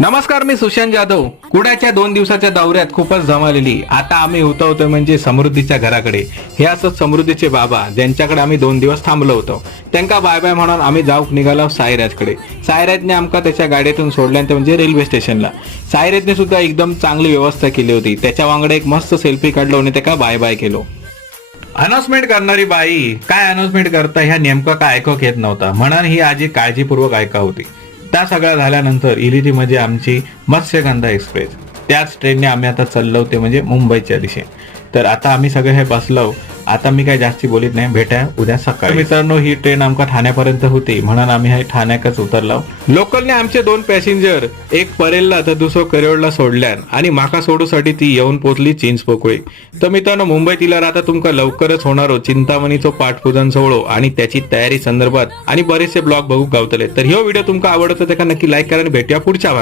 नमस्कार, मी सुशांत जाधव. कुडाच्या 2 दिवसाच्या दौऱ्यात खूपच जमालेली. आता आम्ही होतो म्हणजे समृद्धीच्या घराकडे. हे असत समृद्धीचे बाबा, ज्यांच्याकडे आम्ही 2 दिवस थांबलो होतो. त्यांना बाय बाय म्हणून आम्ही जाऊक निघालो साईराजकडे. साईराजने आमका त्याच्या गाडीतून सोडल्यान ते म्हणजे रेल्वे स्टेशनला. साईराजने सुद्धा एकदम चांगली व्यवस्था केली होती. त्याच्या वांगडे एक मस्त सेल्फी काढलो आणि त्याला बाय बाय केलो. अनाउन्समेंट करणारी बाई काय अनाउन्समेंट करता ह्या नेमकं काय ऐकक येत नव्हता, म्हणून ही आजी काळजीपूर्वक ऐका होती. त्या सगळ्या झाल्यानंतर इली ती म्हणजे आमची मत्स्यगंधा एक्सप्रेस. त्याच ट्रेनने आम्ही आता चाललो ते म्हणजे मुंबईच्या दिशेने. तर आता आम्ही सगळे हे बसलो. आता मी काय जास्ती बोलीत नाही, भेटा उद्या सकाळी. मित्रांनो, ही ट्रेन आमका ठाण्यापर्यंत होती, म्हणून आम्ही हे ठाण्याकच उतरलो. लोकलने आमचे 2 पॅसेंजर, एक परेलला तर दुसरं करेवडला सोडल्यान आणि माका सोडूसाठी ती येऊन पोचली चिंचपोकळी. तर मित्रांनो, मुंबईत इल्यावर आता तुमका लवकरच होणारो चिंतामणीचो पाठपूजन सोहळो आणि त्याची तयारी संदर्भात आणि बरेचसे ब्लॉग बघू गावतले. तर ह्यो व्हिडिओ तुमका आवडतो त्याला नक्की लाईक करा आणि भेटूया पुढच्या भागात.